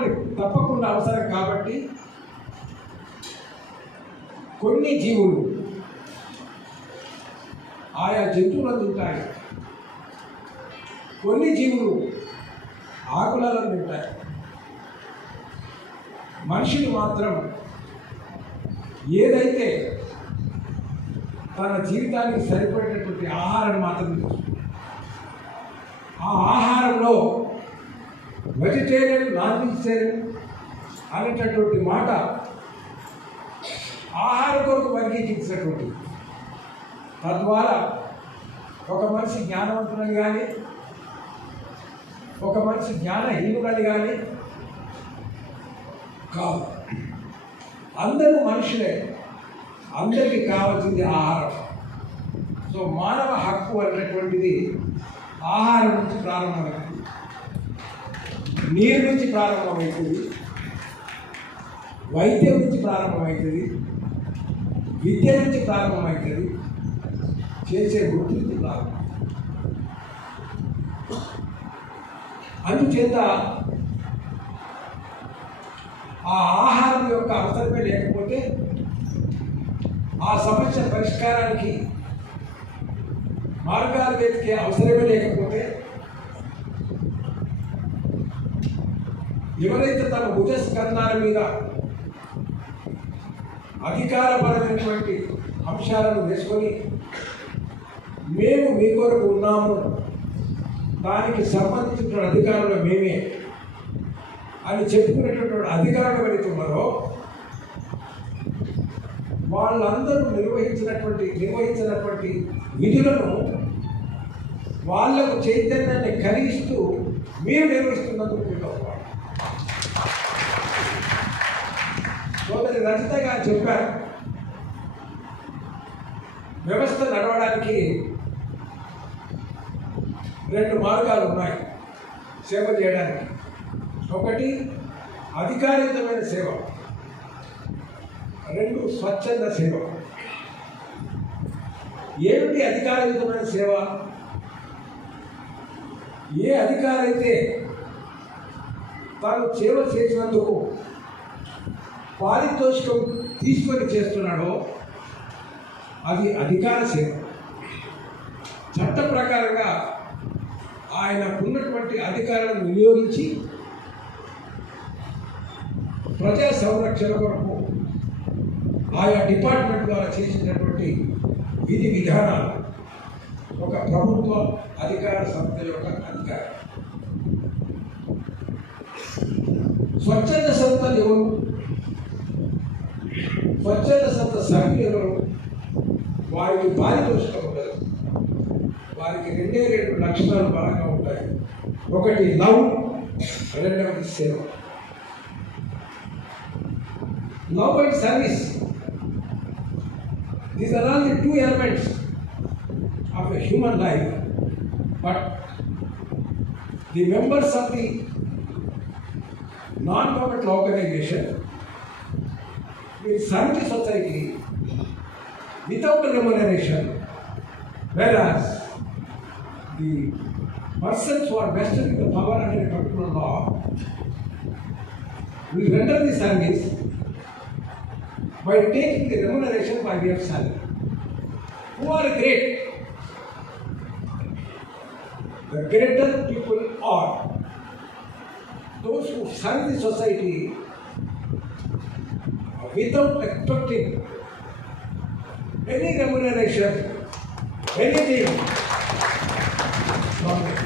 మనకి తప్పకుండా అవసరం. కాబట్టి కొన్ని జీవులు ఆయా జంతువులను తింటాయి, కొన్ని జీవులు ఆకులను తింటాయి. మనుషులు మాత్రం ఏదైతే తన జీవితానికి సరిపడేటటువంటి ఆహారం మాత్రం తీసుకుంటారు. ఆ ఆహారంలో వెజిటేరియన్, నాన్ వెజిటేరియన్ అనేటటువంటి మాట ఆహారం కొరకు వర్గీకరించినటువంటి, తద్వారా ఒక మనిషి జ్ఞానవంతుడని కానీ ఒక మనిషి జ్ఞానహీనుడని కానీ కాదు. అందరూ మనుషులే, అందరికీ కావాల్సింది ఆహారం. సో మానవ హక్కు అనేటటువంటిది ఆహారం నుంచి ప్రారంభమవుతుంది, నీరు నుంచి ప్రారంభమవుతుంది, వైద్యం నుంచి ప్రారంభమవుతుంది, విద్య నుంచి ప్రారంభమవుతుంది, చేసే వృత్తి నుంచి ప్రారంభం. అందుచేత ఆ ఆహారం యొక్క అవసరమే లేకపోతే ఆ సమస్య పరిష్కారానికి మార్గాలు వెతికే అవసరమే లేకపోతే ఎవరైతే తన భుజస్కంధాల మీద అధికారపరమైనటువంటి అంశాలను వేసుకొని మేము మీ కొరకు ఉన్నాము, దానికి సంబంధించిన అధికారులు మేమే అని చెప్పుకునేటటువంటి అధికారులు ఎవరైతున్నారో వాళ్ళందరూ నిర్వహించినటువంటి విధులను వాళ్లకు చైతన్యాన్ని కలిగిస్తూ మీరు నిర్వహిస్తున్నందుకు సోదరి రజిత గారు చెప్పారు, వ్యవస్థ నడవడానికి 2 మార్గాలు ఉన్నాయి సేవ చేయడానికి. ఒకటి అధికారితమైన సేవ, 2 స్వచ్ఛంద సేవ. ఏమిటి అధికారితమైన సేవ? ఏ అధికారి అయితే తాను సేవ చేసినందుకు పారితోషికం తీసుకొని చేస్తున్నాడో అది అధికార సేవ. చట్ట ప్రకారంగా ఆయనకున్నటువంటి అధికారాలను వినియోగించి ప్రజా సంరక్షణ కొరకు ఆయా డిపార్ట్మెంట్ ద్వారా చేసినటువంటి విధి విధానాలు ఒక ప్రభుత్వ అధికార సంస్థ యొక్క అధికారం. స్వచ్ఛంద సంస్థలు ఎవరు? స్వచ్ఛంద సంస్థ సభ్యులు ఎవరు? వారికి పారితోషికం ఉండదు. వారికి 2 లక్షణాలు బలంగా ఉంటాయి. ఒకటి లవ్, రెండవది సేవ. Love and service. These are all the 2 elements of a human life. But the members of the non-governmental organization will serve the society without remuneration, whereas the persons who are vested with the power under a particular law will render the service by taking the remuneration by way of salary. Who are great? The greater people are those who serve the society without expecting any remuneration, anything from them.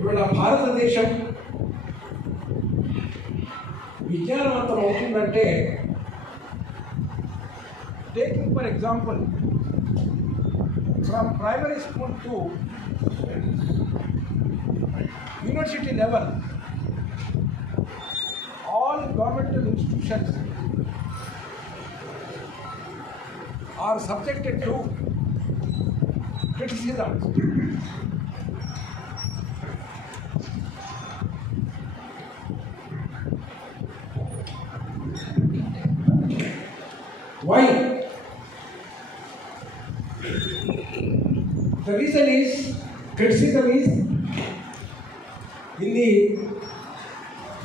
ఇవాళ భారతదేశం విజ్ఞానవంతం అవుతుందంటే, taking for example from primary school to university level, all governmental institutions are subjected to criticism. Why? The reason is criticism is In the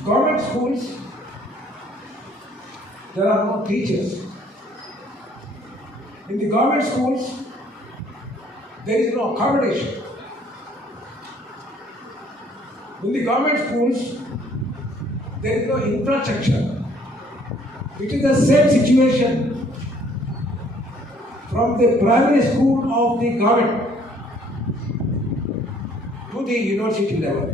government schools, there are no teachers. In the government schools, there is no accommodation. In the government schools, there is no infrastructure. It is the same situation from the primary school of the government to the university level.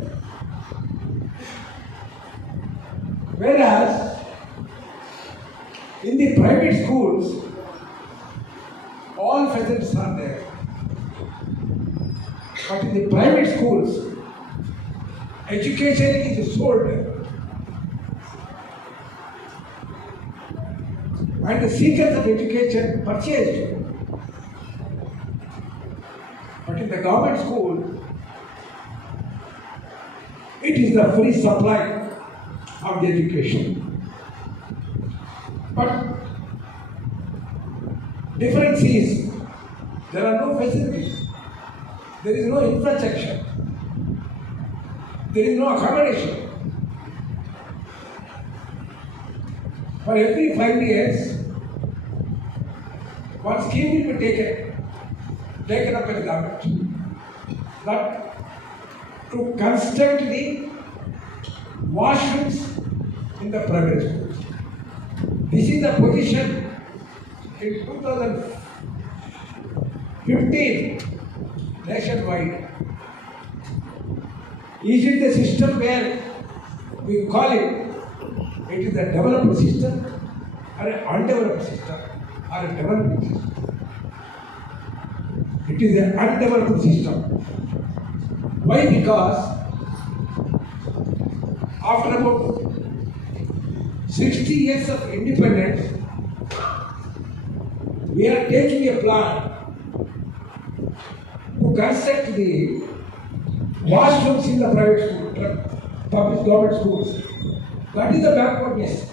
Whereas in the private schools, all facilities are there. But in the private schools, education is sold. And the seekers of education purchased. But in the government school, it is the free supply of the education. But difference is, there are no facilities, there is no infrastructure, there is no accommodation. For every 5 years, one scheme will be taken up by the government, that to construct the washrooms in the private schools. This is the position in 2015 nationwide. Is it the system where we call it is a developed system or an undeveloped system or a developing system? It is an undeveloped system. Why? Because after about 60 years of independence, we are taking a plan to construct the washrooms in the private school, public government schools. That is the backwardness.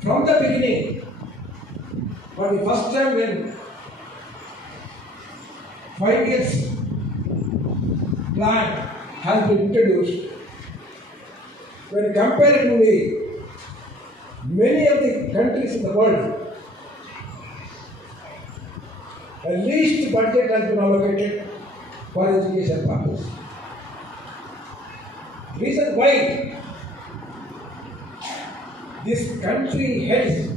From the beginning, for the first time when 5 years plan has been introduced, when compared to the many of the countries in the world, the least budget has been allocated for education purpose. Reason why this country heads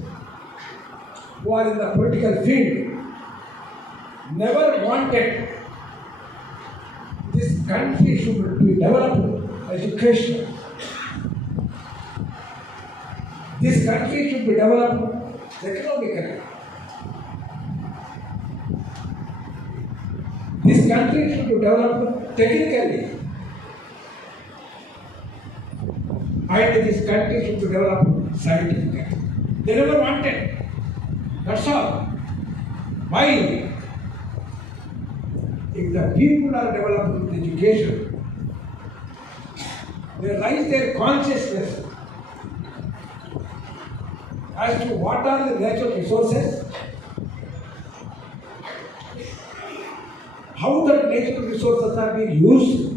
who are in the political field never wanted this country should be developed education. This country should be developed economically. This country should be developed technically. And this country should be developed scientifically. They never wanted. That's all. Why? If the people are developed with education, they raise their consciousness as to what are the natural resources, how the natural resources are being used,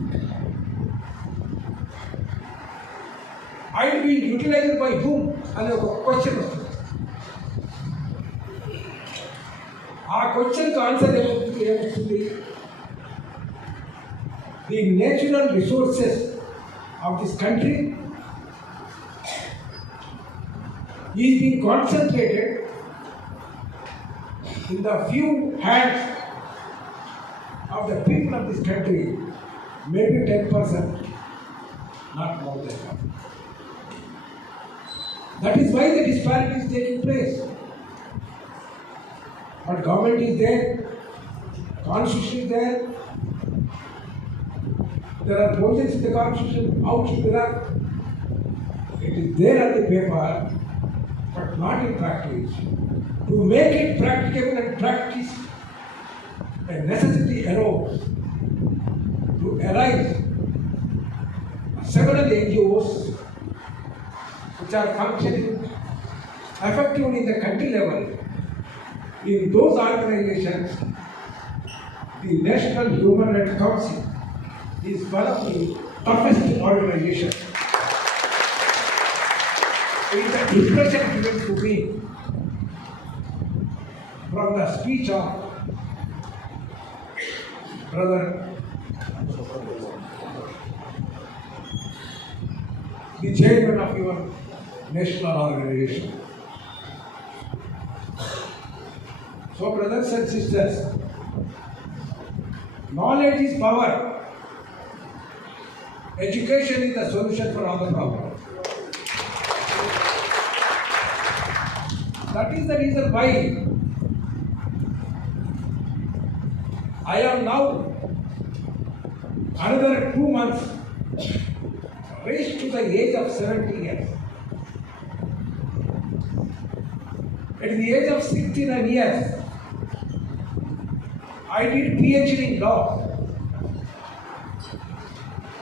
and being utilized by whom? And a question వస్తుంది. ఆ క్వశ్చన్కి answer ఏమవుతుంది? The natural resources of this country is being concentrated in the few hands of the people of this country, maybe 10%, not more than that. That is why the disparity is taking place. But government is there, constitution is there, there are provisions in the constitution, how should there are? It is there on the paper, but not in practice. To make it practicable and practice, a necessity arose to arise several NGOs which are functioning effectively in the country level. In those organizations, the National Human Rights Council, is one of the toughest organizations. It is an impression given to me from the speech of Brother the chairman of your national organization. So, brothers and sisters, knowledge is power. Education is the solution for all the problems. That is the reason why I am now another 2 months raised to the age of 70 years. At the age of 69 years, I did PhD in law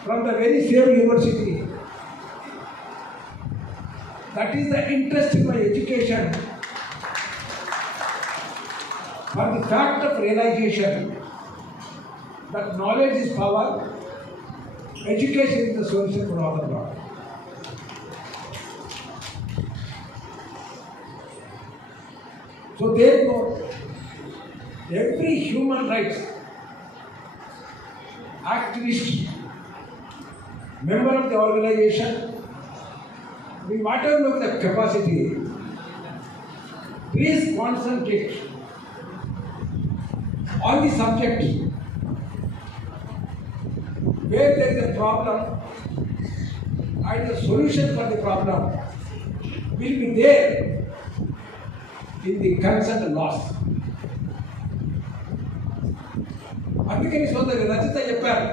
from the very same university. That is the interest in my education for the fact of realization that knowledge is power, education is the solution for all the problems. So therefore, every human rights activist, member of the organization, we whatever the capacity, please concentrate on the subject where there is a problem and the solution for the problem will be there in the concerned laws. అందుకని సోదరి రచిత చెప్పారు,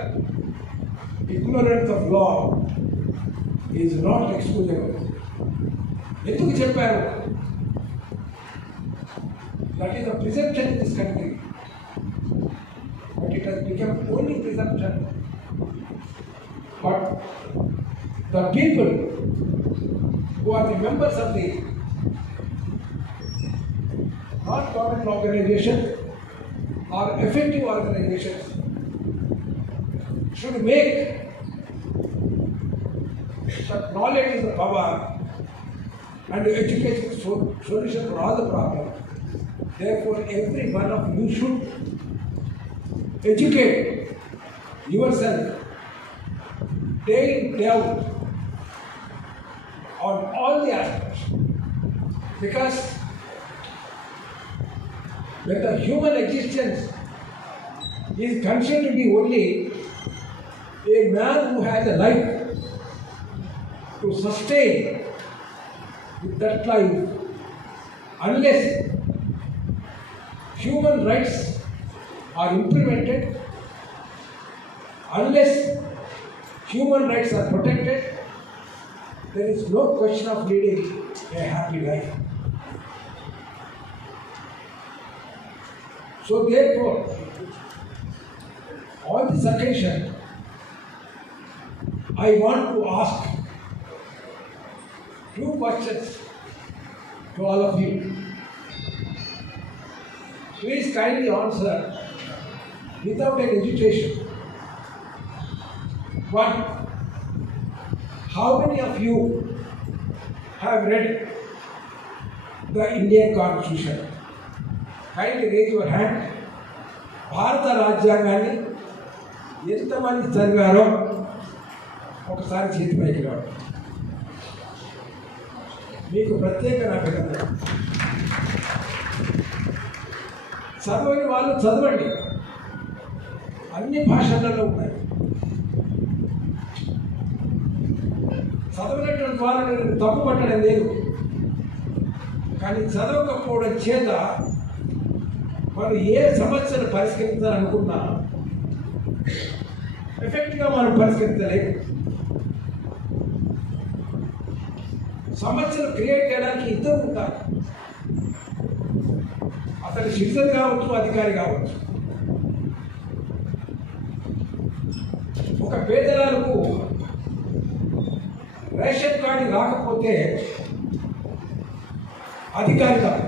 ignorance of law is not excusable. ఎందుకు చెప్పారు? That is a presumption in this country, but it has become only presumption. But the people who are the members of the non-government organization or effective organizations should make that knowledge is the power and education is the solution for all the problems. Therefore, every one of you should educate yourself day in, day out on all the aspects. Because when the human existence is considered to be only a man who has a life to sustain with that life, unless human rights are implemented, unless human rights are protected, there is no question of leading a happy life. So therefore, on this occasion, I want to ask 2 questions to all of you. Please kindly answer without an hesitation. 1. How many of you have read the Indian Constitution? Kindly raise your hand. భారత రాజ్యాంగాన్ని ఎంతమంది చదివారో ఒకసారి చేతి పైకి రావడం. మీకు ప్రత్యేక అభినందన. చదవని వాళ్ళు చదవండి, అన్ని భాషలలో ఉన్నాయి. చదవనటువంటి వాళ్ళని తప్పు పట్టడం లేదు, కానీ చదవకపోవడం చేత మనం ఏ సమస్యను పరిష్కరించాలనుకున్నా ఎఫెక్ట్గా మనం పరిష్కరించలేము. సమస్యలు క్రియేట్ చేయడానికి ఇద్దరు ఉంటారు, అతను సిటిజన్ కావచ్చు, అధికారి కావచ్చు. ఒక పేదలకు రేషన్ కార్డు రాకపోతే అధికారి కాదు,